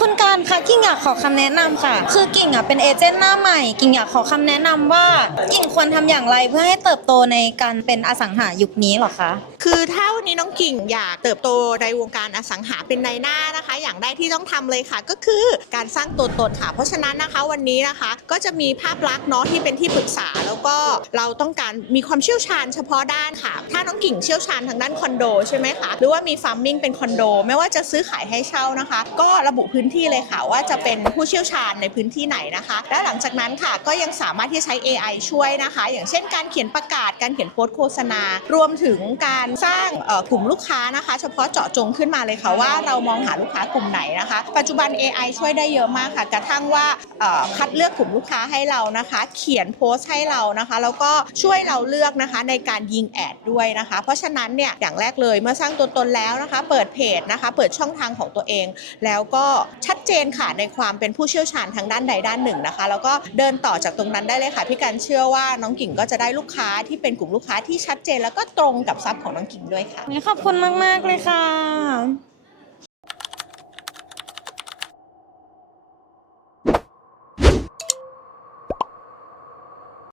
คุณการคะกิ่งอยากขอคำแนะนำค่ะ คือกิ่งอะเป็นเอเจนต์หน้าใหม่ กิ่งอยากขอคำแนะนำว่า กิ่งควรทำอย่างไรเพื่อให้เติบโตในการเป็นอสังหายุคนี้เหรอคะ คือถ้าวันนี้น้องกิ่งอยากเติบโตในวงการอสังหาเป็นในหน้านะคะ อย่างแรกที่ต้องทำเลยค่ะ ก็คือการสร้างตัวตนค่ะ เพราะฉะนั้นนะคะวันนี้นะคะ ก็จะมีภาพลักษณ์เนาะที่เป็นที่ปรึกษาแล้วก็เราต้องการมีความเชี่ยวชาญเฉพาะด้านค่ะ ถ้าน้องกิ่งเชี่ยวชาญทางด้านคอนโดใช่ไหมคะหรือว่ามีฟาร์มมิ่งเป็นคอนโดไม่ว่าจะซื้อขายให้เช่านะคะ ก็ระบุพื้นที่เลยค่ะ ว่าจะเป็นผู้เชี่ยวชาญในพื้นที่ไหนนะคะ และหลังจากนั้นค่ะก็ยังสามารถที่จะใช้ AI ช่วยนะคะ อย่างเช่นการเขียนประกาศการเขียนโพสต์โฆษณา รวมถึงการสร้างกลุ่มลูกค้านะคะ เฉพาะเจาะจงขึ้นมาเลยค่ะว่าเรามองหาลูกค้ากลุ่มไหนนะคะ ปัจจุบัน AI ช่วยได้เยอะมากค่ะ กระทั่งว่าคัดเลือกกลุ่มลูกค้าให้เรานะคะ เขียนโพสต์ให้เรานะคะ แล้วก็ช่วยเราเลือกนะคะในการยิงแอดด้วยนะคะ เพราะฉะนั้นเนี่ยอย่างแรกเลยเมื่อสร้างตัวตนแล้วนะคะ เปิดเพจนะคะ เปิดช่องทางของตัวเอง แล้วก็ชัดเจนค่ะในความเป็นผู้เชี่ยวชาญทางด้านใดด้านหนึ่งนะคะ แล้วก็เดินต่อจากตรงนั้นได้เลยค่ะพี่การเชื่อว่าน้องกิ่งก็จะได้ลูกค้าที่เป็นกลุ่มลูกค้าที่ชัดเจน แล้วก็ตรงกับทรัพย์ของน้องกิ่งด้วยค่ะขอบคุณมาก ๆ เลยค่ะ